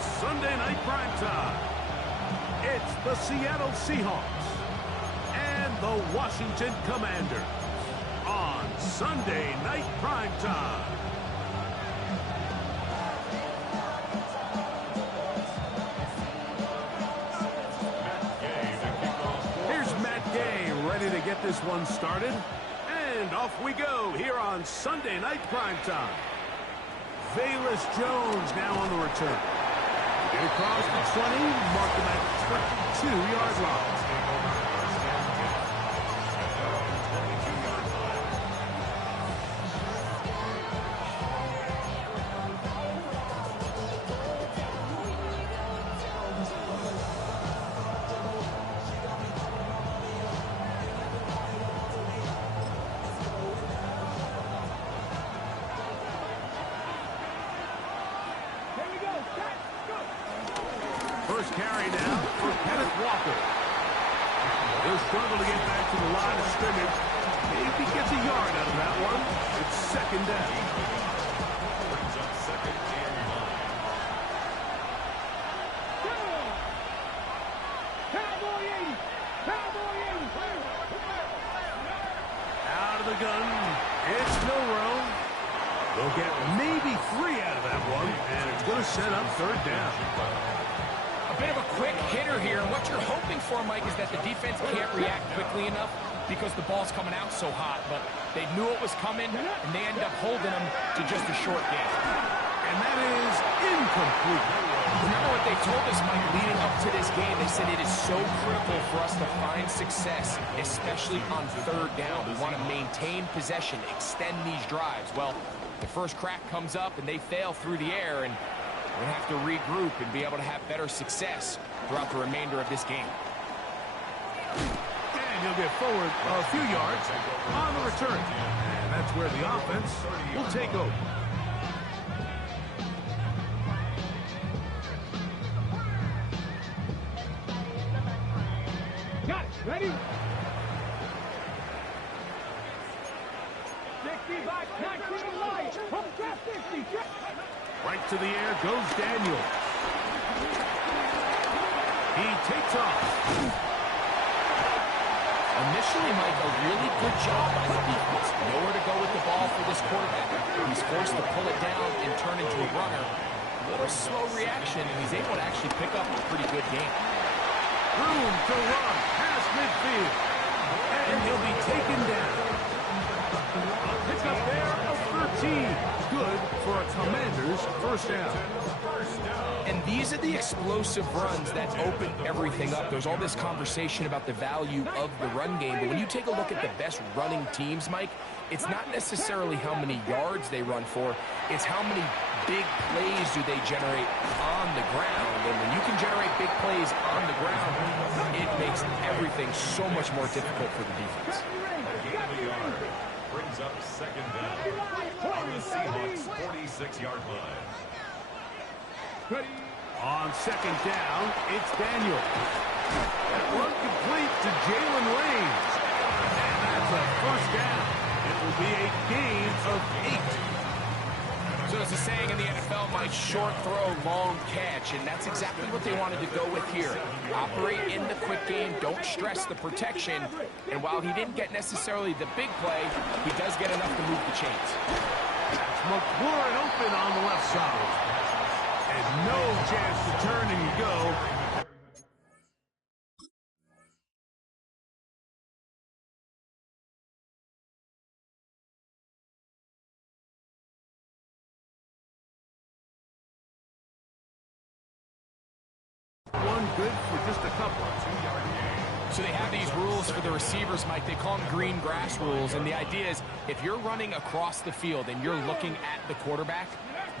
Sunday Night Primetime. It's the Seattle Seahawks and the Washington Commanders on Sunday Night Primetime. Here's Matt Gay ready to get this one started. And off we go here on Sunday Night Primetime. Velus Jones now on the return. Get across the 20, mark him at 22-yard line. First carry now for Kenneth Walker. He'll struggle to get back to the line of scrimmage. Maybe gets a yard out of that one. It's second down. Brings up second and 9. Out of the gun. It's Milroe. They'll get maybe 3 out of that one, and it's going to set up third down. Bit of a quick hitter here. What you're hoping for, Mike, is that the defense can't react quickly enough because the ball's coming out so hot. But they knew it was coming, and they end up holding them to just a short game. And that is incomplete. Remember what they told us, Mike, leading up to this game. They said it is so critical for us to find success, especially on third down. We want to maintain possession, extend these drives. Well, the first crack comes up, and they fail through the air, and we're going to have to regroup and be able to have better success throughout the remainder of this game. And he'll get forward a few yards on the return. And that's where the offense will take over. Got it. Ready? 60 back, 90 to light. From 50. Right to the air goes Daniel. He takes off. Initially, Mike, a really good job by the defense. Nowhere to go with the ball for this quarterback. He's forced to pull it down and turn into a runner. A little slow reaction, and he's able to actually pick up a pretty good game. Room to run past midfield. And he'll be taken down. A pickup there of 13. Good for a Commanders first down. And these are the explosive runs that open everything up. There's all this conversation about the value of the run game, but when you take a look at the best running teams, Mike, it's not necessarily how many yards they run for, it's how many big plays do they generate on the ground. And when you can generate big plays on the ground, it makes everything so much more difficult for the defense. Brings up second down on the Seahawks' 46-yard line. On second down, it's Daniel. That one complete to Jalen Raines. And that's a first down. It will be a gain of 8. So as a saying in the NFL, Mike, short throw, long catch, and that's exactly what they wanted to go with here. Operate in the quick game, don't stress the protection, and while he didn't get necessarily the big play, he does get enough to move the chains. That's McLaurin open on the left side. And no chance to turn and go. One good for just a couple. 2-yard gain. So they have these rules for the receivers, Mike. They call them green grass rules, and the idea is if you're running across the field and you're looking at the quarterback,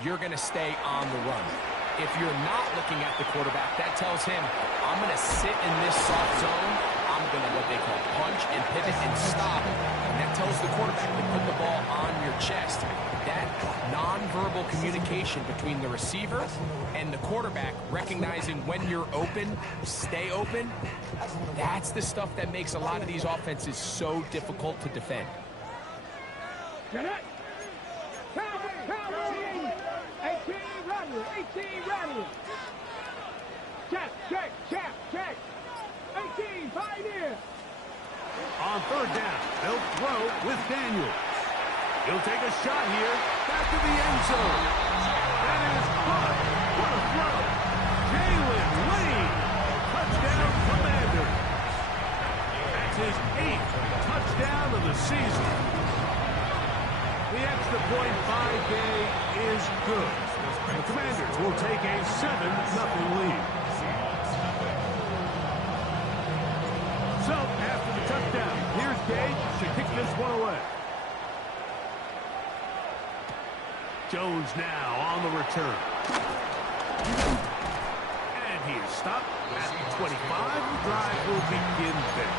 you're going to stay on the run. If you're not looking at the quarterback, that tells him, I'm going to sit in this soft zone. I'm going to what they call punch and pivot and stop. And that tells the quarterback to put the ball on your chest. That nonverbal communication between the receiver and the quarterback, recognizing when you're open, stay open, that's the stuff that makes a lot of these offenses so difficult to defend. Get it! Cowboy, 18 Rattler. on third down. They'll throw with Daniels. He'll take a shot here. Back to the end zone. That is caught. What a throw. Jalen Lane. Touchdown, Commanders. That's his 8th touchdown of the season. The extra point by Day is good. The Commanders will take a 7-0 lead. So, after the touchdown, here's Gage to kick this one away. Jones now on the return. And he is stopped at the 25. The drive will begin there.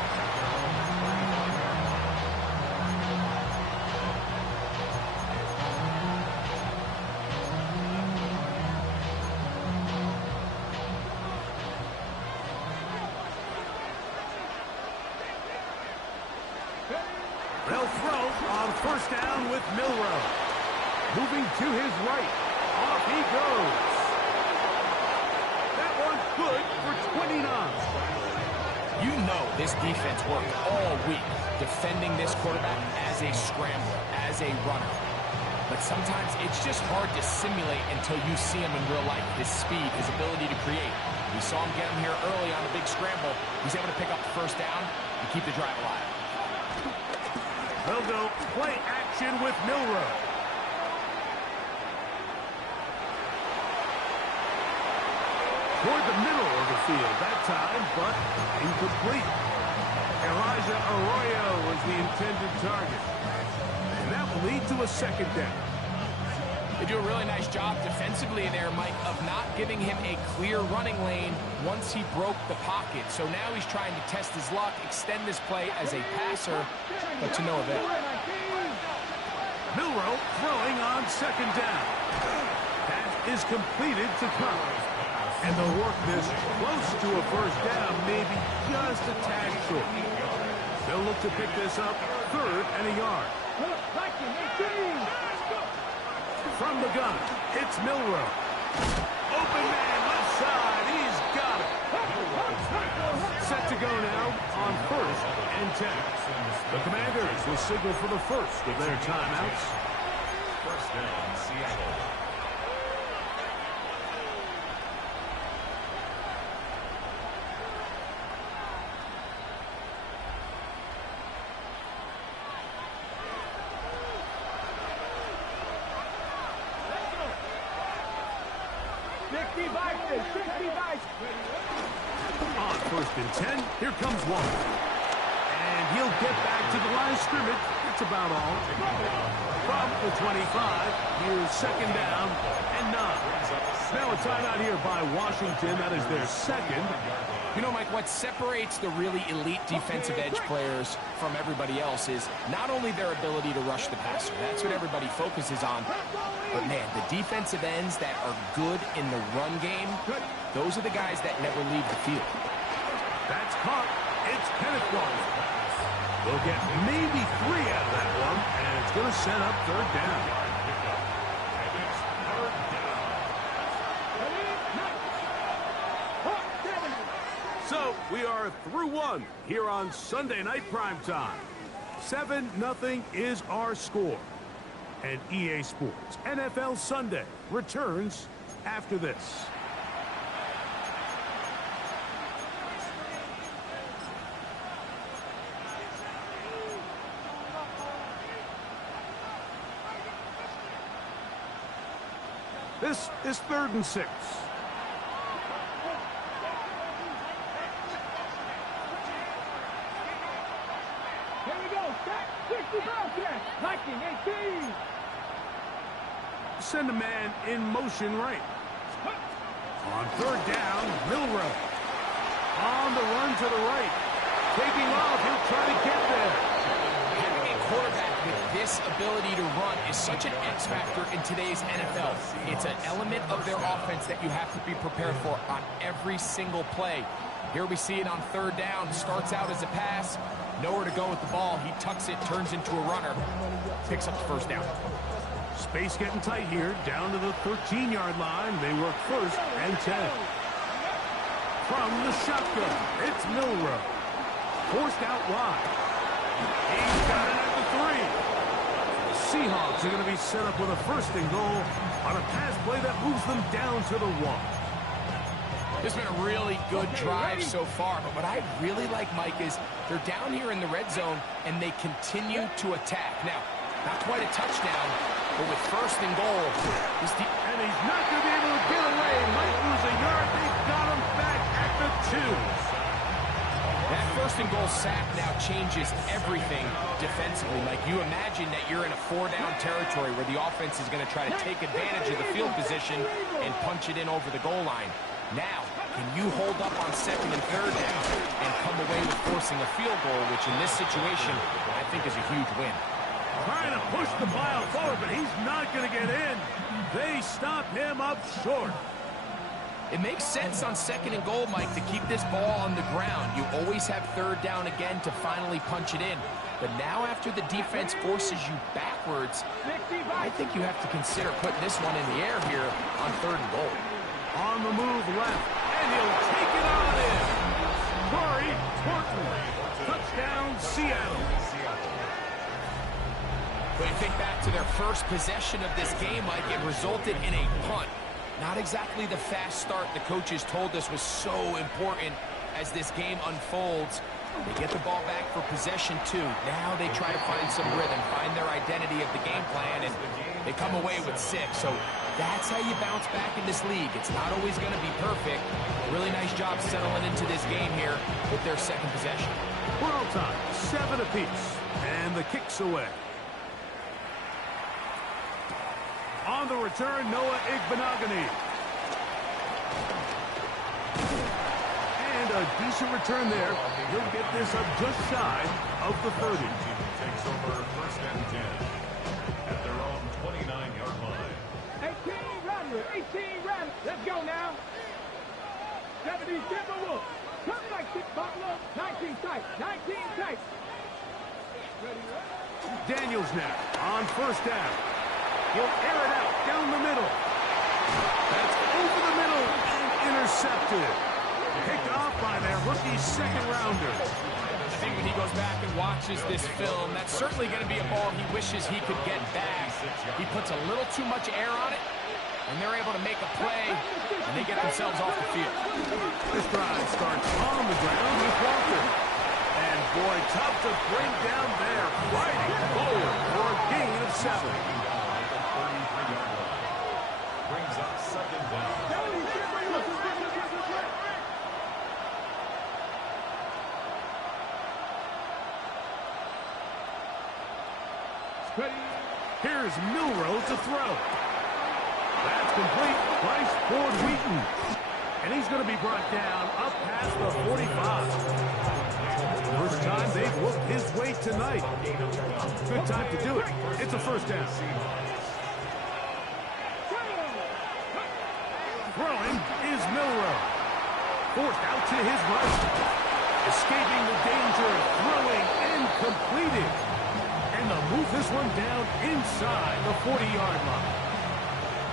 They'll throw on first down with Milroe. Moving to his right. Off he goes. That one's good for 29. You know this defense worked all week defending this quarterback as a scrambler, as a runner. But sometimes it's just hard to simulate until you see him in real life. His speed, his ability to create. We saw him get him here early on the big scramble. He's able to pick up the first down and keep the drive alive. They'll go play action with Milroe. Toward the middle of the field that time, but incomplete. Elijah Arroyo was the intended target. And that will lead to a second down. They do a really nice job defensively there, Mike, of not giving him a clear running lane once he broke the pocket. So now he's trying to test his luck, extend this play as a passer, but to no avail. Milroe throwing on second down. That is completed to Cobb. And they'll work this close to a first down, maybe just a tad short. They'll look to pick this up third and a yard. From the gun, it's Milroe. Open man, left side, he's got it. Set to go now on first and 10. The Commanders will signal for the first of their timeouts. First down, Seattle. On first and 10, here comes one. And he'll get back to the line of scrimmage. That's about all. From the 25, here's second down and 9. Now a timeout here by Washington. That is their second. You know, Mike, what separates the really elite defensive edge players from everybody else is not only their ability to rush the passer. That's what everybody focuses on. But, man, the defensive ends that are good in the run game, those are the guys that never leave the field. That's caught. It's Kenneth Walker. They'll get maybe 3 out of that one, and it's going to set up third down. So, we are through one here on Sunday Night Primetime. 7-0 is our score. And EA Sports NFL Sunday returns after this. This is 3rd and 6. Here we go. Set. 60 Bobcats. Hiking 18. Send a man in motion right. On third down, Milroe. On the run to the right. Taking off, he'll try to get there. Having a quarterback with this ability to run is such an X factor in today's NFL. It's an element of their offense that you have to be prepared for on every single play. Here we see it on third down. Starts out as a pass. Nowhere to go with the ball. He tucks it, turns into a runner. Picks up the first down. Space getting tight here. Down to the 13-yard line. They work first and 10. From the shotgun, it's Milroe. Forced out wide. He's got it at the 3. The Seahawks are going to be set up with a 1st and goal on a pass play that moves them down to the 1. This has been a really good drive so far, but what I really like, Mike, is they're down here in the red zone, and they continue to attack. Now, not quite a touchdown, but with 1st and goal. And he's not going to be able to get away. Might lose a yard. They've got him back at the 2. That 1st and goal sack now changes everything defensively. Like, you imagine that you're in a 4-down territory where the offense is going to try to take advantage of the field position and punch it in over the goal line. Now, can you hold up on 2nd and 3rd down and come away with forcing a field goal, which in this situation I think is a huge win. Trying to push the pile forward, but he's not going to get in. They stop him up short. It makes sense on 2nd and goal, Mike, to keep this ball on the ground. You always have 3rd down again to finally punch it in. But now after the defense forces you backwards, I think you have to consider putting this one in the air here on 3rd and goal. On the move left, and he'll take it on in. Corey Horton, touchdown Seattle. But you think back to their first possession of this game, Mike, it resulted in a punt. Not exactly the fast start the coaches told us was so important as this game unfolds. They get the ball back for possession 2. Now they try to find some rhythm, find their identity of the game plan, and they come away with 6. So that's how you bounce back in this league. It's not always going to be perfect. Really nice job settling into this game here with their 2nd possession. We're all time, 7 apiece, and the kick's away. On the return, Noah Igbenogany. And a decent return there. He'll get this up just shy of the 30. Takes over 1st and 10 at their own 29-yard line. 18 Rattler, 18 Rattler. Let's go now. 70 Timberwolves. Come like 6 Buffalo. 19 tight. 19 tight. Daniels now on 1st down. He'll air it out down the middle. That's over the middle and intercepted. Picked off by their rookie 2nd rounder. I think when he goes back and watches this film, that's certainly going to be a ball he wishes he could get back. He puts a little too much air on it, and they're able to make a play, and they get themselves off the field. This drive starts on the ground with Walker. And boy, tough to bring down there. Fighting forward for a gain of 7. Brings up 2nd down. Here's Milroe to throw. That's complete. Bryce Ford Wheaton. And he's going to be brought down up past the 45. First time they've worked his way tonight. Good time to do it. It's a 1st down. Throwing is Milroe. Forced out to his right. Escaping the danger. Throwing and completed. And they'll move this one down inside the 40-yard line.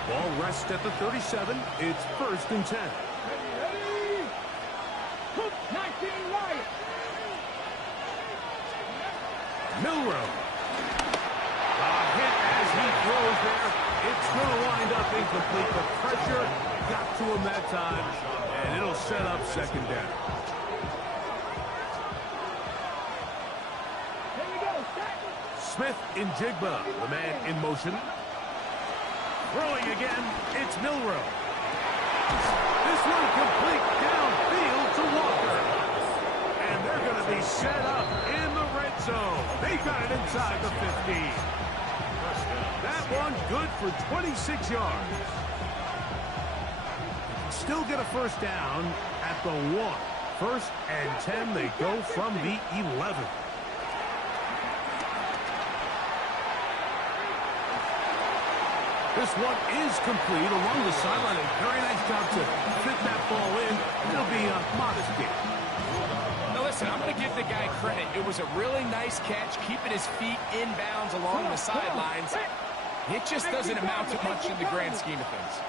Ball rests at the 37. It's 1st and 10. Ready? 19 right. Milroe. A hit as he throws there. It's going to wind up incomplete. The pressure got to him that time, and it'll set up 2nd down. Here we go. Smith in Jigba, the man in motion. Throwing again, it's Milroe. This one complete downfield to Walker. And they're going to be set up in the red zone. They got it inside the 15. That one good for 26 yards. Still get a 1st down at the 1. 1st and 10, they go from the 11. This one is complete along the sideline. A very nice job to fit that ball in. It'll be a modest gain. Now listen, I'm going to give the guy credit. It was a really nice catch, keeping his feet inbounds along the sidelines. It just doesn't amount to much in the grand scheme of things.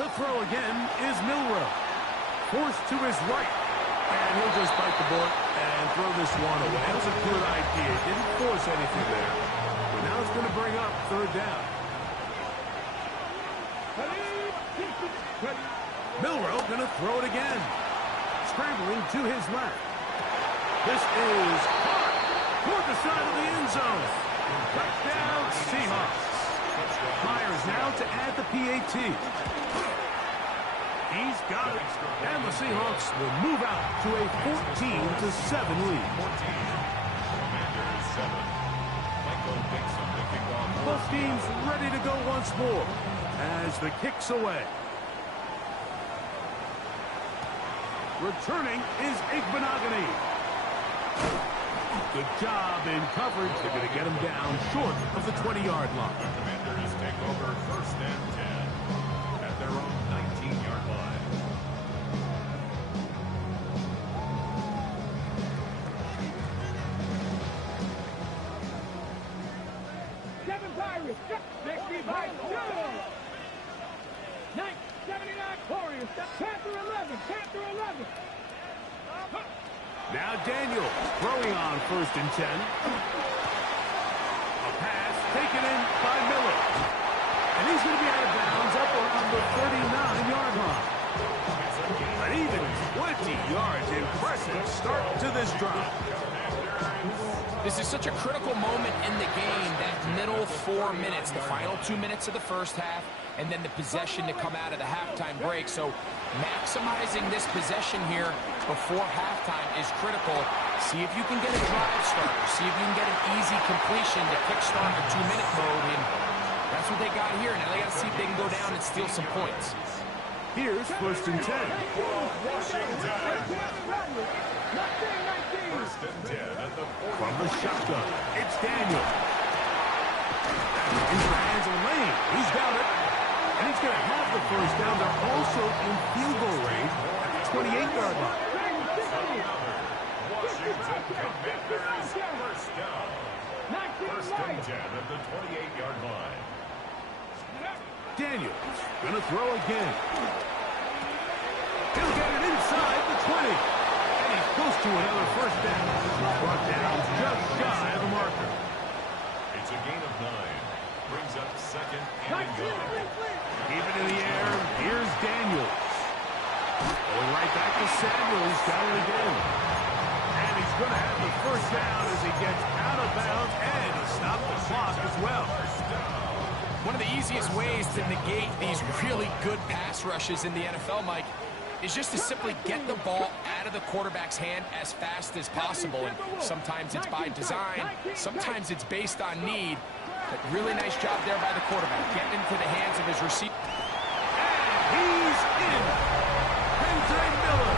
To throw again is Milroe. Forced to his right. And he'll just bite the bullet and throw this one away. That was a good idea. Didn't force anything there. But now it's going to bring up third down. Milroe going to throw it again. Scrambling to his left. This is caught toward the side of the end zone. Touchdown, Seahawks. Myers now to add the PAT. He's got it. And the Seahawks will move out to a 14-7 lead. Commanders 7. Michael Dixon to kick off. Both teams ready to go once more as the kick's away. Returning is Igbenogany. Good job in coverage. They're going to get him down short of the 20-yard line. The Commanders take over 1st and 10 at their own 19-yard line. Seven Pirates. Next be by 79 Warriors. Panther 11. Panther 11. Now Daniels throwing on 1st and 10. A pass taken in by Miller. And he's going to be out of bounds up around the 39-yard line. An even 20 yards. Impressive start to this drive. This is such a critical moment in the game, that middle 4 minutes, the final 2 minutes of the first half, and then the possession to come out of the halftime break. So maximizing this possession here before halftime is critical. See if you can get a drive starter. See if you can get an easy completion to kickstart a 2-minute mode. And that's what they got here. Now they got to see if they can go down and steal some points. Here's 1st and 10. From the shotgun, it's Daniel. Into the hands of Lane. He's got it. And he's going to have the first down. They're also in field goal range at the 28-yard line. Washington Commanders first down. 1st and 10 at the 28-yard line. Daniels going to throw again. He'll get it inside the 20. And he's close to another first down. Brought down just shy of the marker. It's a gain of 9. Brings up 2nd and goal. Keep it in the air. Here's Daniels. Going right back to Samuels. Got it again. And he's going to have the first down as he gets out of bounds and stop the clock as well. One of the easiest ways to negate these really good pass rushes in the NFL, Mike, is just to simply get the ball out of the quarterback's hand as fast as possible. And sometimes it's by design, sometimes it's based on need. But really nice job there by the quarterback, getting into the hands of his receiver. And he's in. Kendre Miller.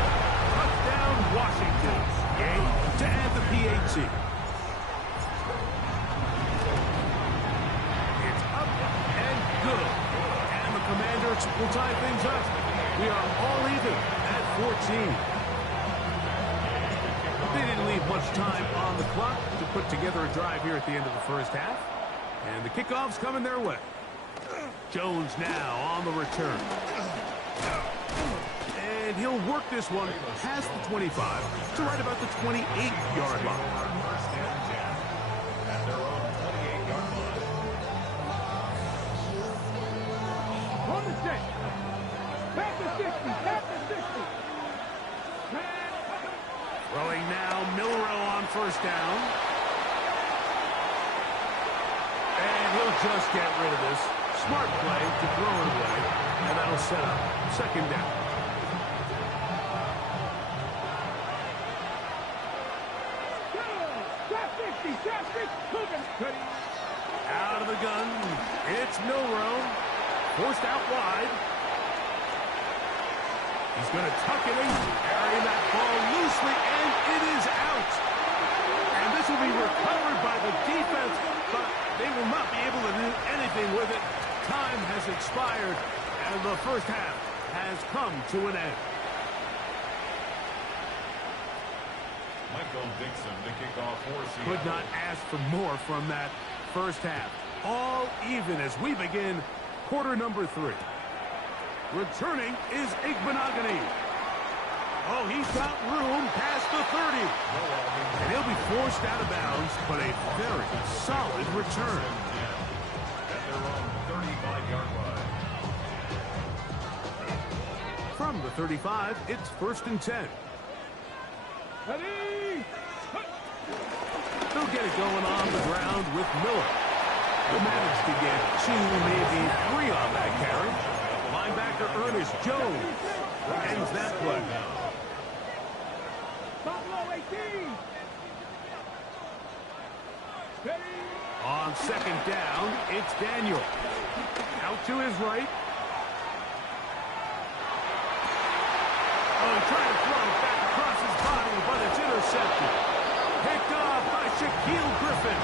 Touchdown, Washington. Game to add the PAT. It's up and good. And the Commanders will tie things up. We are all even at 14. They didn't leave much time on the clock to put together a drive here at the end of the first half. And the kickoff's coming their way. Jones now on the return. And he'll work this one past the 25 to right about the 28-yard line. 1st and 10 at their own 28-yard line. On the set. Back to 60. Back to 60. Throwing now, Milroe on 1st down. And he'll just get rid of this. Smart play to throw it away. And that'll set up 2nd down. Out of the gun. It's Milroe. Forced out wide. He's going to tuck it in, carrying that ball loosely, and it is out. And this will be recovered by the defense, but they will not be able to do anything with it. Time has expired, and the first half has come to an end. Michael Dixon to kick off for Seattle. Could not ask for more from that first half. All even as we begin quarter number 3. Returning is Igbenogany. Oh, he's got room past the 30. And he'll be forced out of bounds, but a very solid return. At their own 35-yard line. From the 35, it's 1st and 10. Ready? They'll get it going on the ground with Miller. He'll manage to get 2, maybe 3 on that carry. Linebacker Ernest Jones ends that play. Buffalo 18. Ready? On 2nd down, it's Daniel. Out to his right. Oh, he tried to throw it back across his body, but it's intercepted. Picked off by Shaquille Griffin.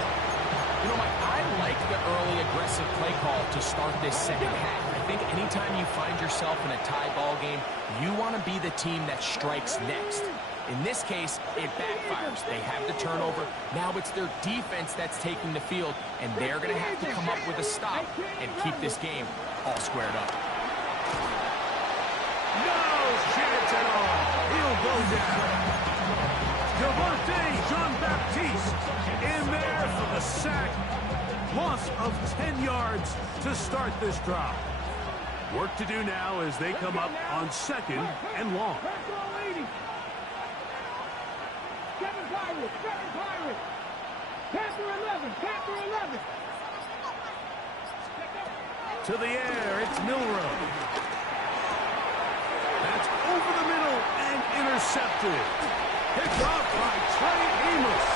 You know, Mike, I like the early aggressive play call to start this second half. I think anytime you find yourself in a tie ball game, you want to be the team that strikes next. In this case, it backfires. They have the turnover. Now it's their defense that's taking the field, and they're going to have to come up with a stop and keep this game all squared up. No chance at all. He'll go down. Javonte Jean-Baptiste in there for the sack. Loss of 10 yards to start this drive. Work to do now as they come up on 2nd and long. Seven Pirates. Panther 11. To the air, it's Milrow. That's over the middle and intercepted. Picked off by Trey Amos.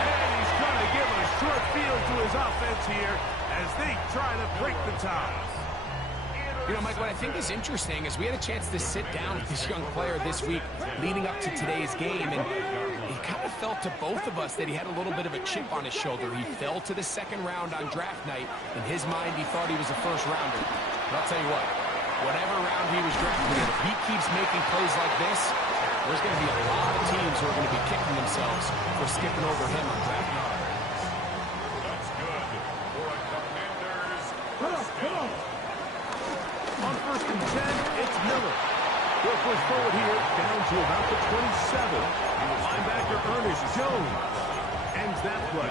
And he's going to give a short field to his offense here as they try to break the ties. You know, Mike, what I think is interesting is we had a chance to sit down with this young player this week leading up to today's game, and it kind of felt to both of us that he had a little bit of a chip on his shoulder. He fell to the 2nd round on draft night. In his mind, he thought he was a 1st rounder. But I'll tell you what, whatever round he was drafted in, if he keeps making plays like this, there's going to be a lot of teams who are going to be kicking themselves for skipping over him on draft night. That's good for a Commanders. Come on. On 1st and 10, it's Miller. He'll push forward here down to about the 27. Linebacker Ernest Jones ends that play.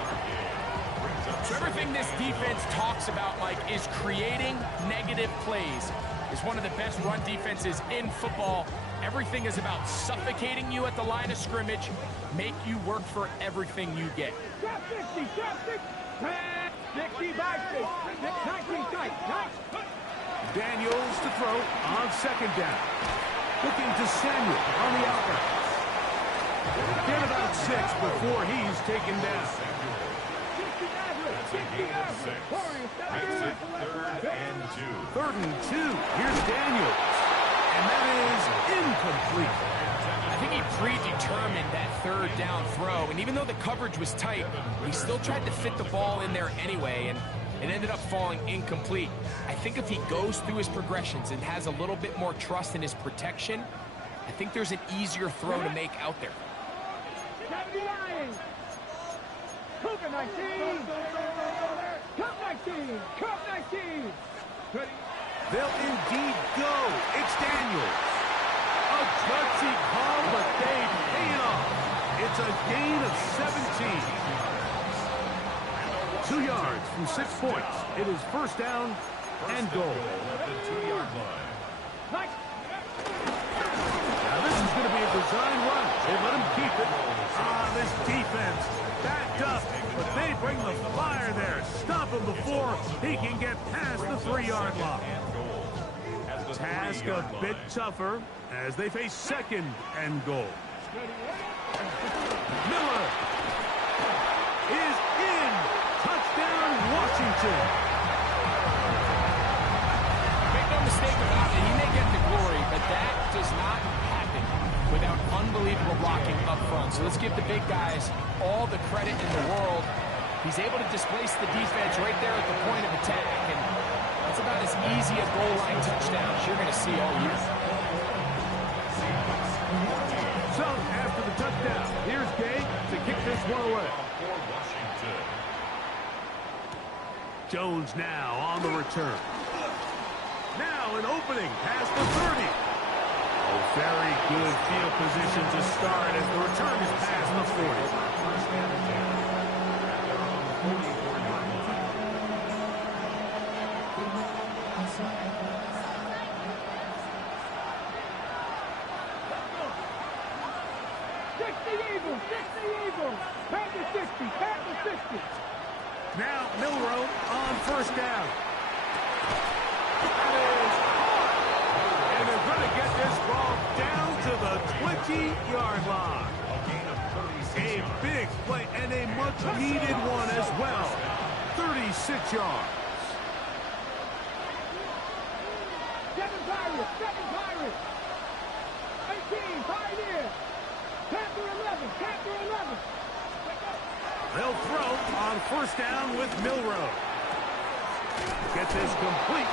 So everything this defense talks about, Mike, is creating negative plays. It's one of the best run defenses in football. Everything is about suffocating you at the line of scrimmage, make you work for everything you get. Drop 60. 60 by 6. 19 tight. Daniels to throw on 2nd down. Looking to Samuel on the outlet. Get about 6 before he's taken down. 60 average. Makes it 3rd and 2. 3rd and 2. Here's Daniels. And that is incomplete. I think he predetermined that 3rd down throw, and even though the coverage was tight, he still tried to fit the ball in there anyway, and it ended up falling incomplete. I think if he goes through his progressions and has a little bit more trust in his protection, I think there's an easier throw to make out there. 79. Cougar 19. Cup 19. They'll indeed go. It's Daniels. A gutsy call, but they pay it off. It's a gain of 17. 2 yards from 6 points. It is 1st down and goal. At the 2-yard line. Now this is going to be a design run. They let him keep it. This defense backed up, but they bring the fire there. Stop him before he can get past the 3-yard line. Task a bit tougher as they face 2nd and goal. Miller is in. Touchdown, Washington. Make no mistake about it, he may get the glory, but that does not happen without unbelievable blocking up front. So let's give the big guys all the credit in the world. He's able to displace the defense right there at the point of attack, and that's about as easy a goal line touchdown as you're going to see all year. So, after the touchdown, here's Gay to kick this one away. For Washington. Jones now on the return. Now an opening past the 30. Oh, very good field position to start as the return is past the 40. First down and 10. They're on the 44-yard line. 60 Eagles, 60 Eagles. Panther 60, Panther 60. Now Milroe on first down. And they're going to get this ball down to the 20-yard line. A gain of 36 A yards. big play and a much-needed one as well. 36 yards. 7 Pirates, 7 Pirates. 18, Pioneer. Panther 11, Panther 11. They'll throw on first down with Milroe. Get this complete.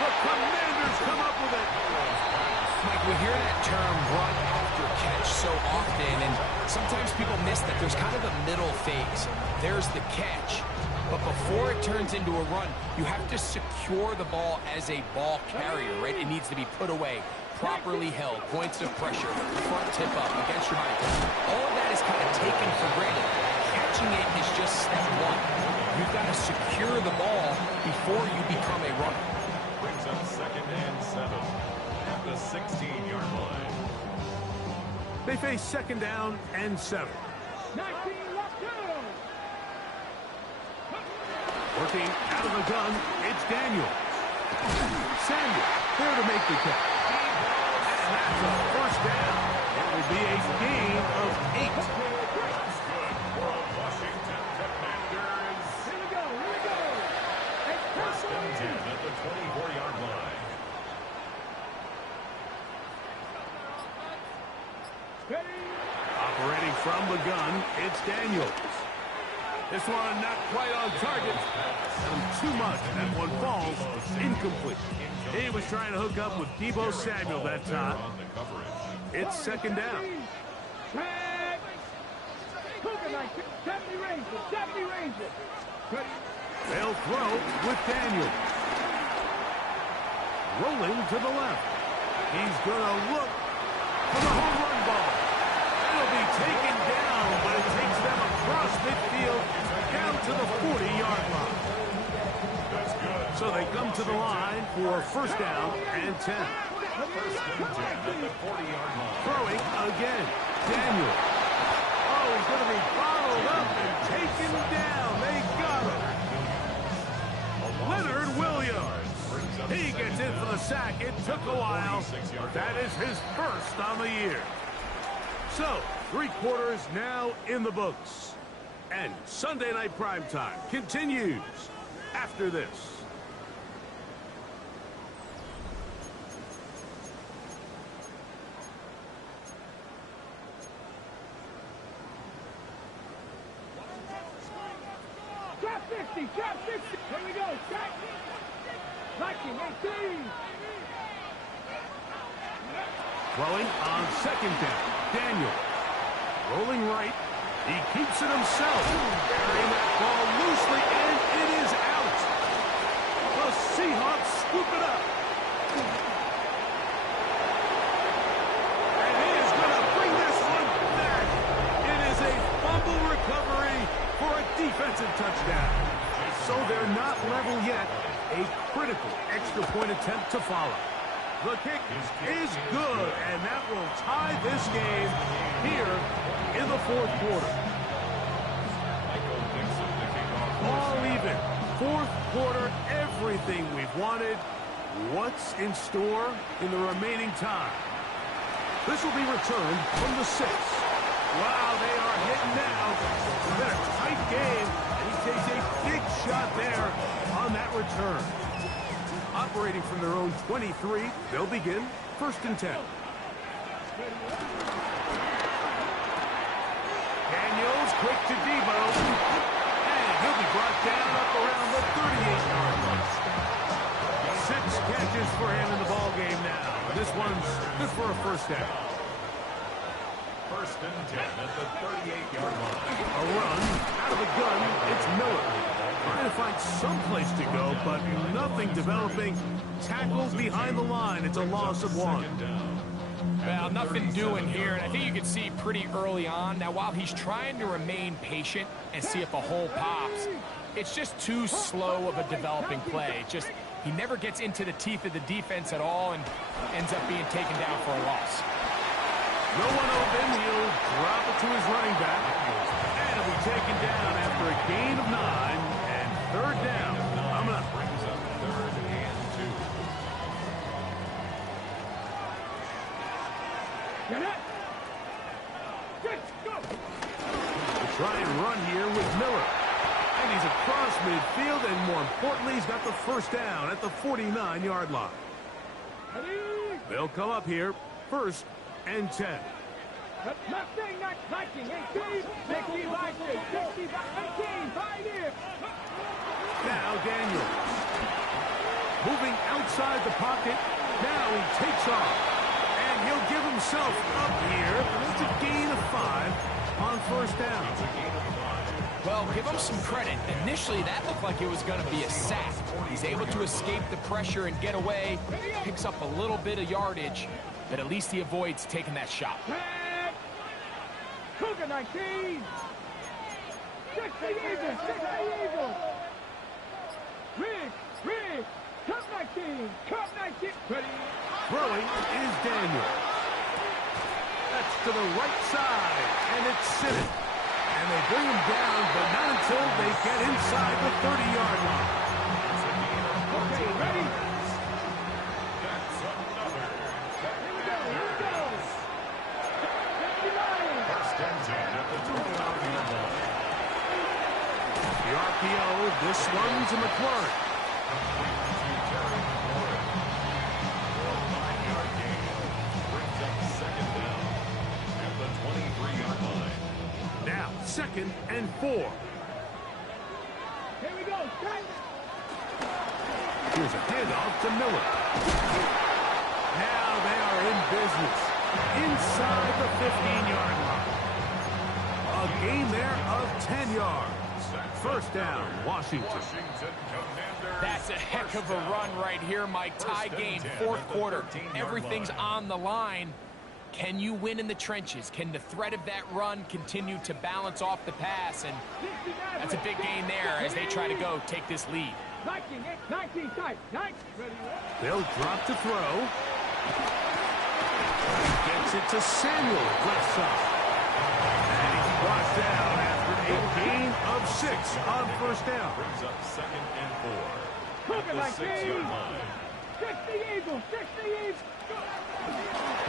The Commanders come up with it. Mike, we hear that term run after catch so often, and sometimes people miss that there's kind of a middle phase. There's the catch, but before it turns into a run, you have to secure the ball as a ball carrier, right? It needs to be put away, properly held, points of pressure, front tip up against your body. All of that is kind of taken for granted. Catching it is just step one. You've got to secure the ball before you become a runner. Brings up 2nd and 7 at the 16-yard line. They face 2nd down and 7. 19 left field. Working out of the gun, it's Daniel. Samuel there to make the catch. And that's a first down. It will be a gain of 8. That's good for a Washington Commanders. Here we go, here we go. First and 10 at the 24-yard line. Operating from the gun, it's Daniels. This one not quite on target. Too much. That one falls incomplete. He was trying to hook up with Deebo Samuel that time. On the coverage. It's 2nd down. Tag. Cougar like 70 Rangers, 70 Rangers. They'll throw with Daniels. Rolling to the left. He's going to look for the home run ball. It'll be taken down, but it takes them across midfield down to the 40-yard line. That's good. So they come to the line for first down and 10. First and 10 at the 40-yard line. Throwing again. Daniel. Oh, he's going to be bottled up and taken down. They got him. Leonard Williams. He gets in for the sack. It took a while. That is his first on the year. So, 3 quarters now in the books. And Sunday Night Primetime continues after this. Trap 60, trap 60. Here we go, trap. 1918. Throwing on 2nd down. Daniel. Rolling right. He keeps it himself. Carrying that ball loosely, and it is out. The Seahawks scoop it up. And he is going to bring this one back. It is a fumble recovery for a defensive touchdown. So they're not level yet. A critical extra point attempt to follow. The kick is good, and that will tie this game here in the 4th quarter. Michael Dixon, the kickoff. All even. 4th quarter, everything we've wanted. What's in store in the remaining time? This will be returned from the 6. Wow, they are hitting now. It's been a tight game, and he takes a big shot there on that return. Operating from their own 23, they'll begin 1st and 10. Daniels quick to Deebo. And he'll be brought down up around the 38-yard line. 6 catches for him in the ball game now. This one's good for a first down. First and 10 at the 38-yard line. A run out of the gun. It's Miller. Trying to find some place to go, but nothing developing. Tackles behind the line. It's a loss of 1. Well, nothing doing here, and I think you can see pretty early on. Now, while he's trying to remain patient and see if a hole pops, it's just too slow of a developing play. He never gets into the teeth of the defense at all and ends up being taken down for a loss. No one open. He'll drop it to his running back. And it'll be taken down after a gain of 9 and 3rd down. Coming up. Brings up 3rd and 2. Get it. Good. Go. We'll try and run here with Miller. And he's across midfield, and more importantly, he's got the 1st down at the 49-yard line. Ready. They'll come up here, 1st and 10. Mustang, not Viking, 18, 60, Viking, 60, 18, 5 here. Now Daniels. Moving outside the pocket. Now he takes off. And he'll give himself up here. It's a gain of 5 on 1st down. Well, give him some credit. Initially, that looked like it was going to be a sack. He's able to escape the pressure and get away. Picks up a little bit of yardage, but at least he avoids taking that shot. Cougar 19. 60 Eagles, 60 Eagles. Rig, Cup 19, Cup 19. Ready. Throwing is Daniel. That's to the right side, and it's Sinnott. And they bring him down, but not until they get inside the 30-yard line. Okay, ready. That's another. Here we go. 59. 1st and 10 at the 29-yard line. The RPO, this one's a McLaurin. Brings up 2nd down at the 23-yard line. Now, 2nd and 4. Here we go. Here's a handoff to Miller. Now they are in business. Inside the 15-yard line. A gain there of 10 yards. 1st down, Washington. Commanders. That's a heck of a run right here, Mike. Tie game, 4th quarter. Everything's on the line. Can you win in the trenches? Can the threat of that run continue to balance off the pass? And that's a big gain there as they try to go take this lead. Viking, 19 tight. 19. Ready. They'll drop to throw. Gets it to Samuel, left side. And he's brought down after a gain of 6 on 1st down. Brings up 2nd and 4 at Cougar the 19. 6-yard line. 60 Eagles, 60 Eagles.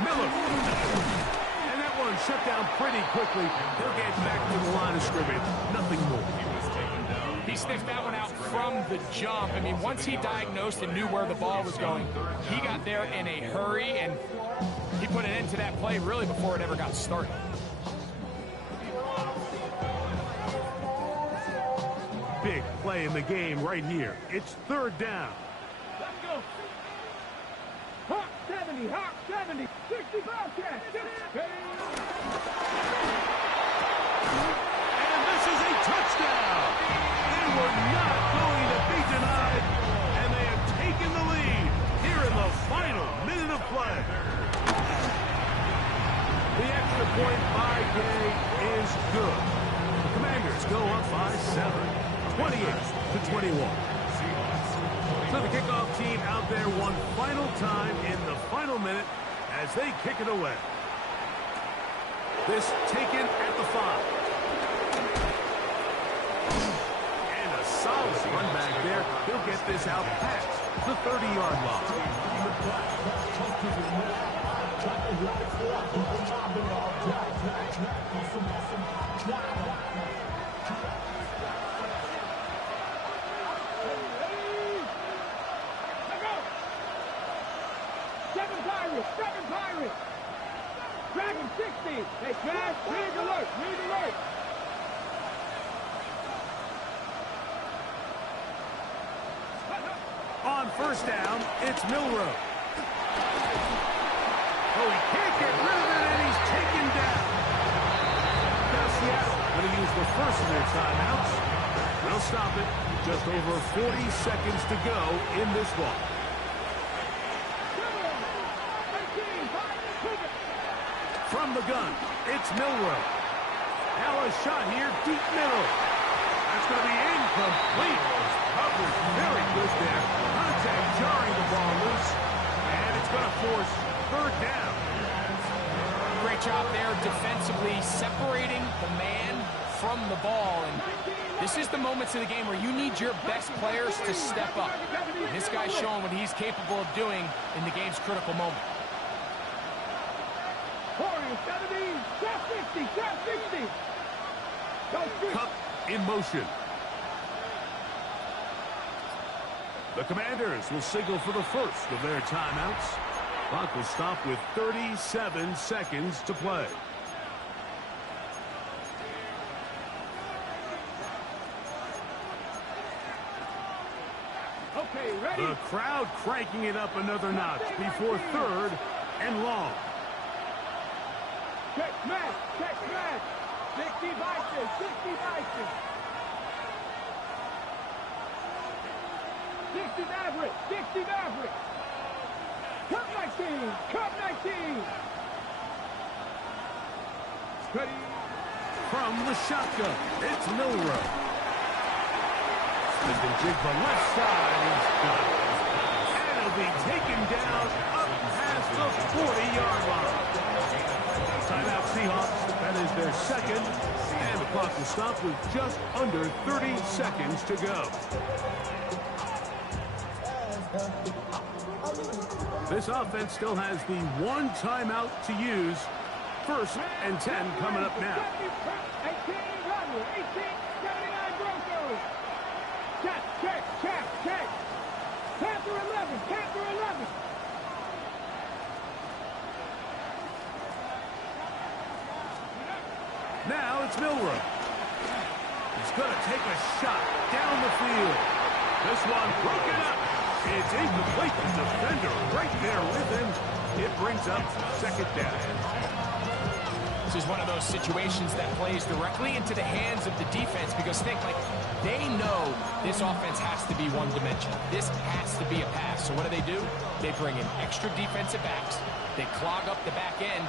Miller. And that one shut down pretty quickly. They'll get back to the line of scrimmage. Nothing more. He was taken down. He sniffed that one out from the jump. I mean, once he diagnosed and knew where the ball was going, he got there in a hurry, and he put an end to that play really before it ever got started. Big play in the game right here. It's 3rd down. Let's go. Hawk 70, Hawk 70, 60 Bobcats. And this is a touchdown. They were not going to be denied, and they have taken the lead here in the final minute of play. The extra point by Gay is good. The Commanders go up by 7. 28-21. So the kickoff team out there one final time in the final minute as they kick it away. This taken at the 5. And a solid run back there. He'll get this out past the 30-yard line. Seven Pirates. Dragon 60. Hey, Trash, rig alert, rig alert. On 1st down, it's Milroe. Oh, he can't get rid of it, and he's taken down. Now Seattle going to use the first of their timeouts. They'll stop it. Just over 40 seconds to go in this ball. From the gun, it's Milroe. Now a shot here, deep middle. That's going to be incomplete. Coverage very good there. Contact jarring the ball loose. And it's going to force third down. Great job there defensively, separating the man from the ball. And this is the moments of the game where you need your best players to step up. And this guy's showing what he's capable of doing in the game's critical moment. 70, 60. Cup in motion. The Commanders will signal for the first of their timeouts. Clock will stop with 37 seconds to play. Okay, ready? The crowd cranking it up another notch before third and long. Check match. 60 Bison. 60 Maverick. Cup 19. Ready? From the shotgun, it's Milroe. Spin and jig from left side. He's got it. And it'll be taken down up past the 40-yard line. Timeout Seahawks. That is their second. And the clock will stop with just under 30 seconds to go. This offense still has the one timeout to use. First and 10 coming up now. 18 Rodwell. 79 Broncos. Check. Panther 11. Now it's Milroe. He's going to take a shot down the field. This one broken up. It's incomplete. The defender right there with him. It brings up second down. This is one of those situations that plays directly into the hands of the defense because they know this offense has to be one-dimensional. This has to be a pass. So what do? They bring in extra defensive backs. They clog up the back end.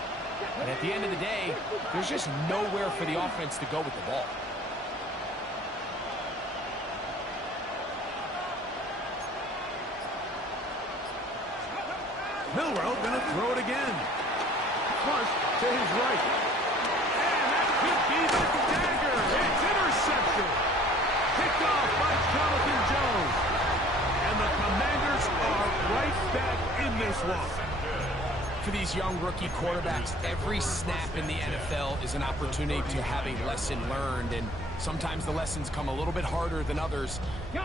And at the end of the day, there's just nowhere for the offense to go with the ball. Milroe going to throw it again. Flush to his right. And that could be the dagger. It's intercepted. Picked off by Jonathan Jones. And the Commanders are right back in this one. For these young rookie quarterbacks, every snap in the NFL is an opportunity to have a lesson learned, and sometimes the lessons come a little bit harder than others.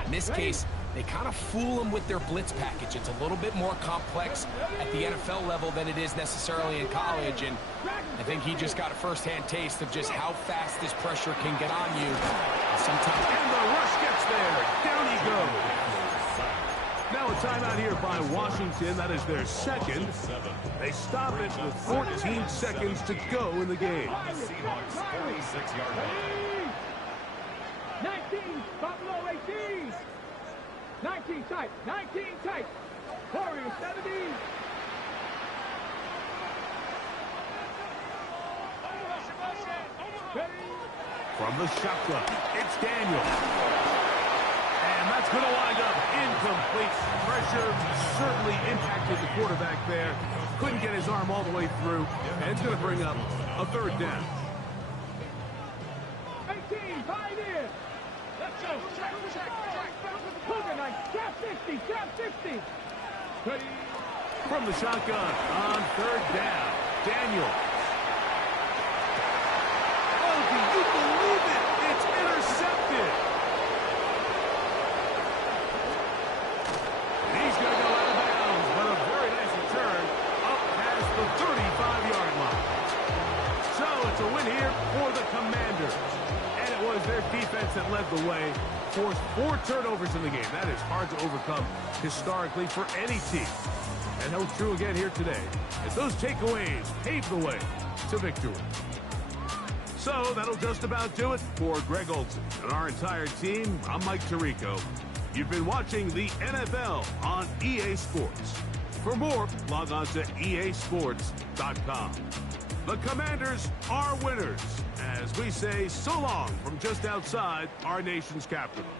In this case, they kind of fool them with their blitz package. It's a little bit more complex at the NFL level than it is necessarily in college, and I think he just got a first-hand taste of just how fast this pressure can get on you. Sometimes. And the rush gets there. Down he goes. Now a timeout here by Washington. That is their second. They stop it with 14 seconds to go in the game. Seahawks 46-yard line. 19, Buffalo 18. 19 tight. Warriors 70. From the shotgun, it's Daniel. And that's going to wind up incomplete. Pressure certainly impacted the quarterback there. Couldn't get his arm all the way through. And it's going to bring up a third down. 18, tight end. Let's go. Check. Trap 60. From the shotgun on third down, Daniel. Oh, do you believe it? It's intercepted. He's going to go out of bounds, but a very nice return up past the 35-yard line. So it's a win here for the Commanders. And it was their defense that led the way. Forced 4 turnovers in the game. That is hard to overcome historically for any team. And held true again here today, as those takeaways paved the way to victory. So that'll just about do it for Greg Olsen and our entire team. I'm Mike Tirico. You've been watching the NFL on EA Sports. For more, log on to easports.com. The Commanders are winners, as we say so long from just outside our nation's capital.